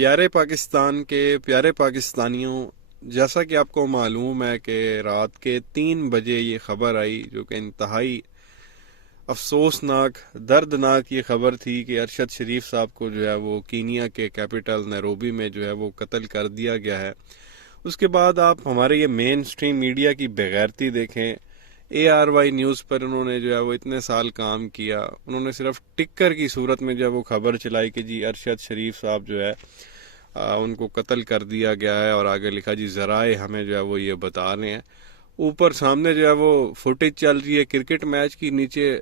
پیارے پاکستان کے پیارے پاکستانیوں، جیسا کہ آپ کو معلوم ہے کہ رات کے 3 بجے یہ خبر آئی، جو کہ انتہائی افسوسناک دردناک یہ خبر تھی کہ ارشد شریف صاحب کو جو ہے وہ کینیا کے کیپٹل نیروبی میں جو ہے وہ قتل کر دیا گیا ہے۔ اس کے بعد آپ ہمارے یہ مین سٹریم میڈیا کی بغیرتی دیکھیں۔ ARY نیوز پر انہوں نے جو ہے وہ اتنے سال کام کیا، انہوں نے صرف ٹکر کی صورت میں جو ہے وہ خبر چلائی کہ جی ارشد شریف صاحب جو ہے ان کو قتل کر دیا گیا ہے، اور آگے لکھا جی ذرائع ہمیں جو ہے وہ یہ بتا رہے ہیں۔ اوپر سامنے جو ہے وہ فوٹیج چل رہی ہے کرکٹ میچ کی، نیچے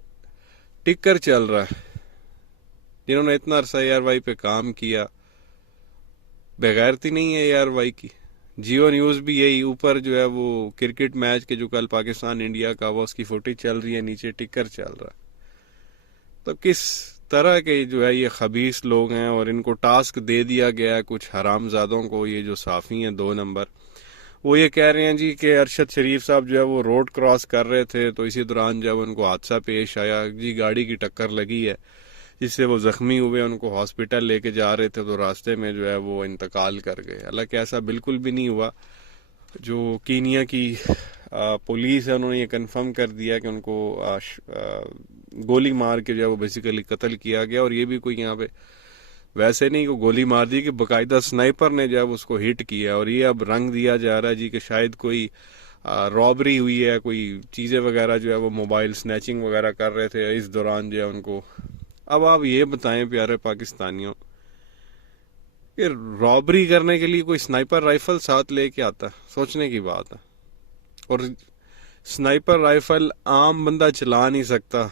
ٹکر چل رہا ہے۔ جنہوں نے اتنا عرصہ ARY پہ کام کیا، بغیرتی نہیں ہے ARY کی۔ جیو نیوز بھی یہی، اوپر جو ہے وہ کرکٹ میچ کے جو کل پاکستان انڈیا کا وہ اس کی فوٹیج چل رہی ہے، نیچے ٹکر چل رہا ہے۔ تو کس طرح کے جو ہے یہ خبیث لوگ ہیں، اور ان کو ٹاسک دے دیا گیا ہے کچھ حرام زادوں کو، یہ جو صحافی ہیں 2 نمبر، وہ یہ کہہ رہے ہیں جی کہ ارشد شریف صاحب جو ہے وہ روڈ کراس کر رہے تھے، تو اسی دوران جب ان کو حادثہ پیش آیا، جی گاڑی کی ٹکر لگی ہے جس سے وہ زخمی ہوئے، ان کو ہاسپٹل لے کے جا رہے تھے تو راستے میں جو ہے وہ انتقال کر گئے۔ حالانکہ ایسا بالکل بھی نہیں ہوا۔ جو کینیا کی پولیس ہے انہوں نے یہ کنفرم کر دیا کہ ان کو گولی مار کے جو ہے وہ بیسیکلی قتل کیا گیا، اور یہ بھی کوئی یہاں پہ ویسے نہیں کو گولی مار دی کہ باقاعدہ سنائپر نے جو ہے اس کو ہٹ کیا، اور یہ اب رنگ دیا جا رہا ہے جی کہ شاید کوئی رابری ہوئی ہے، کوئی چیزیں وغیرہ جو ہے وہ موبائل سنیچنگ وغیرہ کر رہے تھے اس دوران جو ہے ان کو۔ اب آپ یہ بتائیں پیارے پاکستانیوں کہ رابری کرنے کے لیے کوئی سنائپر رائفل ساتھ لے کے آتا ہے؟ سوچنے کی بات ہے۔ اور سنائپر رائفل عام بندہ چلا نہیں سکتا،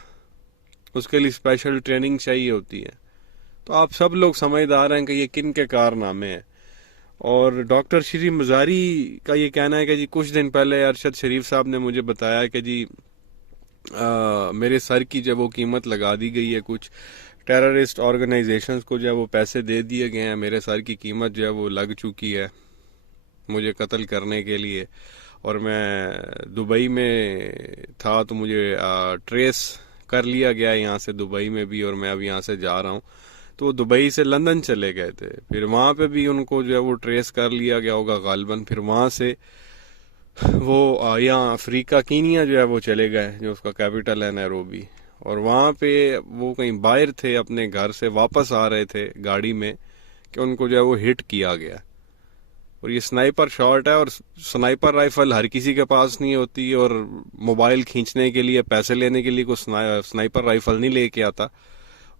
اس کے لیے اسپیشل ٹریننگ چاہیے ہوتی ہے۔ تو آپ سب لوگ سمجھدار ہیں کہ یہ کن کے کارنامے ہیں۔ اور ڈاکٹر شری مزاری کا یہ کہنا ہے کہ جی کچھ دن پہلے ارشد شریف صاحب نے مجھے بتایا کہ جی میرے سر کی جب وہ قیمت لگا دی گئی ہے، کچھ ٹیررسٹ آرگنائزیشنز کو جو ہے وہ پیسے دے دیے گئے ہیں، میرے سر کی قیمت جو ہے وہ لگ چکی ہے مجھے قتل کرنے کے لیے، اور میں دبئی میں تھا تو مجھے ٹریس کر لیا گیا یہاں سے دبئی میں بھی، اور میں اب یہاں سے جا رہا ہوں۔ تو وہ دبئی سے لندن چلے گئے تھے، پھر وہاں پہ بھی ان کو جو ہے وہ ٹریس کر لیا گیا ہوگا غالباً، پھر وہاں سے وہ یہاں افریقہ کینیا جو ہے وہ چلے گئے، جو اس کا کیپٹل ہے نیروبی، اور وہاں پہ وہ کہیں باہر تھے، اپنے گھر سے واپس آ رہے تھے گاڑی میں کہ ان کو جو ہے وہ ہٹ کیا گیا۔ اور یہ سنائپر شاٹ ہے، اور سنائپر رائفل ہر کسی کے پاس نہیں ہوتی، اور موبائل کھینچنے کے لیے پیسے لینے کے لیے کوئی سنائپر رائفل نہیں لے کے آتا،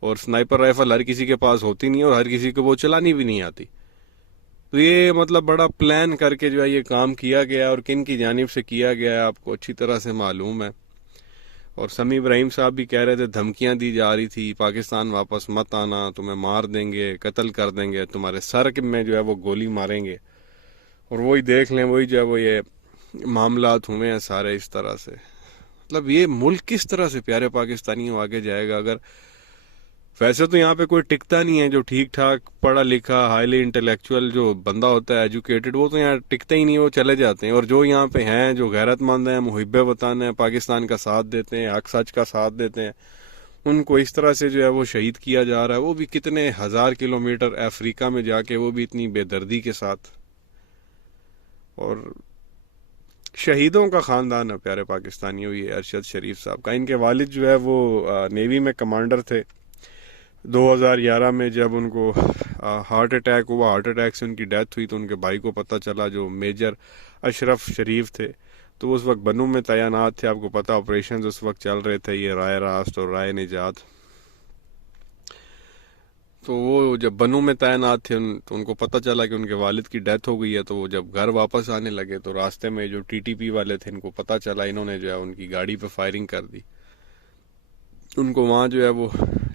اور سنائپر رائفل ہر کسی کے پاس ہوتی نہیں، اور ہر کسی کو وہ چلانی بھی نہیں آتی۔ تو یہ مطلب بڑا پلان کر کے جو ہے یہ کام کیا گیا، اور کن کی جانب سے کیا گیا ہے آپ کو اچھی طرح سے معلوم ہے۔ اور سمیع ابراہیم صاحب بھی کہہ رہے تھے، دھمکیاں دی جا رہی تھی پاکستان واپس مت آنا، تمہیں مار دیں گے، قتل کر دیں گے، تمہارے سر میں جو ہے وہ گولی ماریں گے۔ اور وہی دیکھ لیں، وہی جو ہے وہ یہ معاملات ہوئے ہیں سارے اس طرح سے۔ مطلب یہ ملک کس طرح سے پیارے پاکستانیوں آگے جائے گا؟ اگر ویسے تو یہاں پہ کوئی ٹکتا نہیں ہے، جو ٹھیک ٹھاک پڑھا لکھا ہائیلی انٹلیکچوئل جو بندہ ہوتا ہے ایجوکیٹڈ، وہ تو یہاں ٹکتا ہی نہیں، وہ چلے جاتے ہیں۔ اور جو یہاں پہ ہیں، جو غیرت مند ہیں، محب وطن ہیں، پاکستان کا ساتھ دیتے ہیں، حق سچ کا ساتھ دیتے ہیں، ان کو اس طرح سے جو ہے وہ شہید کیا جا رہا ہے، وہ بھی کتنے ہزار کلومیٹر افریقہ میں جا کے، وہ بھی اتنی بے دردی کے ساتھ۔ اور شہیدوں کا خاندان ہے پیارے پاکستانیوں یہ ارشد شریف صاحب کا۔ ان کے والد جو ہے وہ نیوی میں کمانڈر تھے۔ 2011 میں جب ان کو ہارٹ اٹیک ہوا، ہارٹ اٹیک سے ان کی ڈیتھ ہوئی، تو ان کے بھائی کو پتہ چلا، جو میجر اشرف شریف تھے، تو اس وقت بنو میں تعینات تھے۔ آپ کو پتہ آپریشنز اس وقت چل رہے تھے، یہ رائے راست اور رائے نجات۔ تو وہ جب بنو میں تعینات تھے تو ان کو پتہ چلا کہ ان کے والد کی ڈیتھ ہو گئی ہے، تو وہ جب گھر واپس آنے لگے تو راستے میں جو TTP والے تھے، ان کو پتہ چلا، انہوں نے جو ہے ان کی گاڑی پہ فائرنگ کر دی، ان کو وہاں جو ہے وہ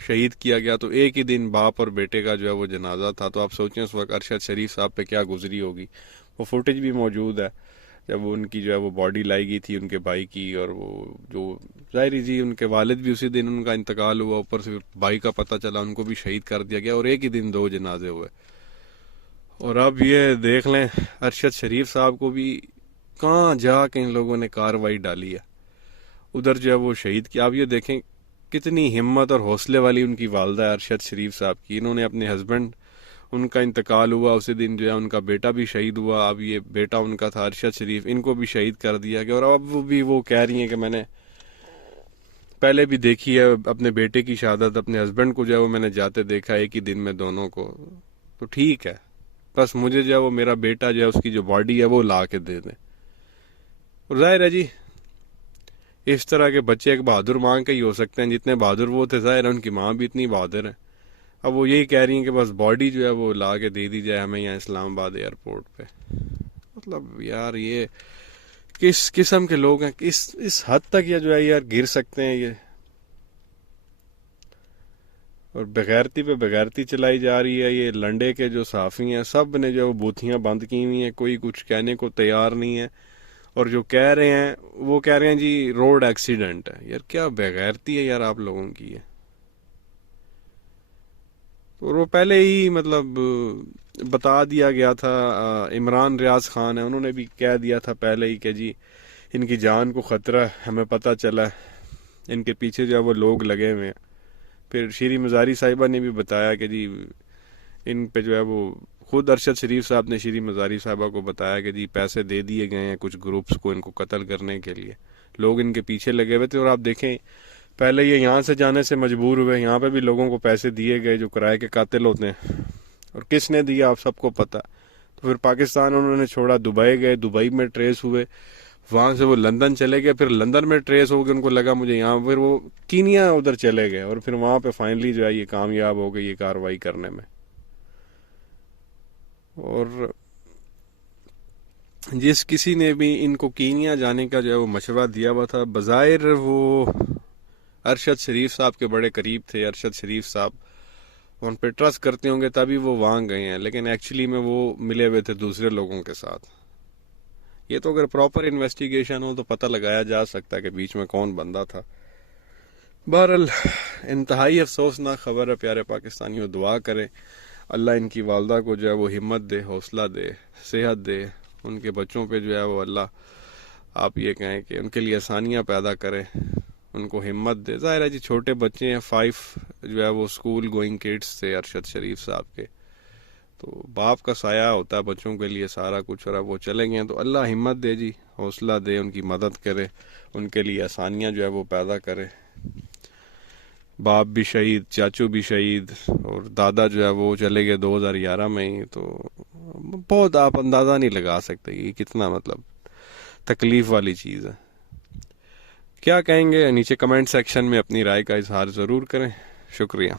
شہید کیا گیا۔ تو ایک ہی دن باپ اور بیٹے کا جو ہے وہ جنازہ تھا۔ تو آپ سوچیں اس وقت ارشد شریف صاحب پہ کیا گزری ہوگی۔ وہ فوٹیج بھی موجود ہے جب ان کی جو ہے وہ باڈی لائی گئی تھی ان کے بھائی کی، اور وہ جو ظاہری جی ان کے والد بھی اسی دن ان کا انتقال ہوا، اوپر سے بھائی کا پتہ چلا، ان کو بھی شہید کر دیا گیا، اور ایک ہی دن 2 جنازے ہوئے۔ اور اب یہ دیکھ لیں ارشد شریف صاحب کو بھی کہاں جا کے ان لوگوں نے کاروائی ڈالی ہے، ادھر جو ہے وہ شہید کیا۔ اب یہ دیکھیں کتنی ہمت اور حوصلے والی ان کی والدہ ارشد شریف صاحب کی، انہوں نے اپنے ہسبینڈ ان کا انتقال ہوا اسی دن جو ہے ان کا بیٹا بھی شہید ہوا. اب یہ بیٹا ان کا تھا ارشد شریف, ان کو بھی شہید کر دیا گیا. اور اب وہ کہہ رہی ہیں کہ میں نے پہلے بھی دیکھی ہے اپنے بیٹے کی شہادت, اپنے ہسبینڈ کو جو ہے وہ میں نے جاتے دیکھا ایک ہی دن میں دونوں کو. تو ٹھیک ہے, بس مجھے جو ہے وہ میرا بیٹا جو ہے اس کی جو باڈی ہے وہ لا کے دے دیں. اور ظاہر ہے جی اس طرح کے بچے ایک بہادر ماں کے ہی ہو سکتے ہیں, جتنے بہادر وہ تھے ظاہر ہے ان کی ماں بھی اتنی بہادر ہے. اب وہ یہی کہہ رہی ہیں کہ بس باڈی جو ہے وہ لا کے دے دی جائے ہمیں یہاں اسلام آباد ایئرپورٹ پہ. مطلب یار یہ کس قسم کے لوگ ہیں, اس حد تک یہ جو ہے یار گر سکتے ہیں یہ. اور بغیرتی پہ بغیرتی چلائی جا رہی ہے. یہ لنڈے کے جو صحافی ہیں سب نے جو بوتھیاں بند کی ہوئی ہیں, کوئی کچھ کہنے کو تیار نہیں ہے. اور جو کہہ رہے ہیں وہ کہہ رہے ہیں جی روڈ ایکسیڈنٹ ہے. یار کیا بغیرتی ہے یار آپ لوگوں کی ہے. اور وہ پہلے ہی مطلب بتا دیا گیا تھا, عمران ریاض خان ہے انہوں نے بھی کہہ دیا تھا پہلے ہی کہ جی ان کی جان کو خطرہ ہے, ہمیں پتہ چلا ہے ان کے پیچھے جو ہے وہ لوگ لگے ہوئے ہیں. پھر شیریں مزاری صاحبہ نے بھی بتایا کہ جی ان پہ جو ہے وہ خود ارشد شریف صاحب نے شیریں مزاری صاحبہ کو بتایا کہ جی پیسے دے دیے گئے ہیں کچھ گروپس کو ان کو قتل کرنے کے لیے, لوگ ان کے پیچھے لگے ہوئے تھے. اور آپ دیکھیں پہلے یہ یہاں سے جانے سے مجبور ہوئے, یہاں پہ بھی لوگوں کو پیسے دیے گئے جو کرائے کے قاتل ہوتے ہیں, اور کس نے دیا آپ سب کو پتہ. تو پھر پاکستان انہوں نے چھوڑا, دبئی گئے, دبئی میں ٹریس ہوئے, وہاں سے وہ لندن چلے گئے, پھر لندن میں ٹریس ہو گئے, ان کو لگا مجھے یہاں, پھر وہ کینیا ادھر چلے گئے, اور پھر وہاں پہ فائنلی جو ہے یہ کامیاب ہو گئی یہ کارروائی کرنے میں. اور جس کسی نے بھی ان کو کینیا جانے کا جو ہے وہ مشورہ دیا ہوا تھا, بظاہر وہ ارشد شریف صاحب کے بڑے قریب تھے. ارشد شریف صاحب ان پہ ٹرسٹ کرتے ہوں گے تبھی وہ وہاں گئے ہیں, لیکن ایکچولی میں وہ ملے ہوئے تھے دوسرے لوگوں کے ساتھ. یہ تو اگر پراپر انویسٹیگیشن ہو تو پتہ لگایا جا سکتا ہے کہ بیچ میں کون بندہ تھا. بہرحال انتہائی افسوسناک خبر ہے پیارے پاکستانیوں. دعا کریں اللہ ان کی والدہ کو جو ہے وہ ہمت دے, حوصلہ دے, صحت دے, ان کے بچوں پہ جو ہے وہ اللہ آپ یہ کہیں کہ ان کے لیے آسانیاں پیدا کرے, ان کو ہمت دے. ظاہر ہے جی چھوٹے بچے ہیں, 5 جو ہے وہ اسکول گوئنگ کڈس تھے ارشد شریف صاحب کے, تو باپ کا سایہ ہوتا ہے بچوں کے لیے سارا کچھ, اور اب وہ چلے گئے ہیں تو اللہ ہمت دے جی, حوصلہ دے, ان کی مدد کرے, ان کے لیے آسانیاں جو ہے وہ پیدا کرے. باپ بھی شہید, چاچو بھی شہید, اور دادا جو ہے وہ چلے گئے 2011 میں ہی. تو بہت آپ اندازہ نہیں لگا سکتے یہ کتنا مطلب تکلیف والی چیز ہے. کیا کہیں گے نیچے کمنٹ سیکشن میں اپنی رائے کا اظہار ضرور کریں. شکریہ.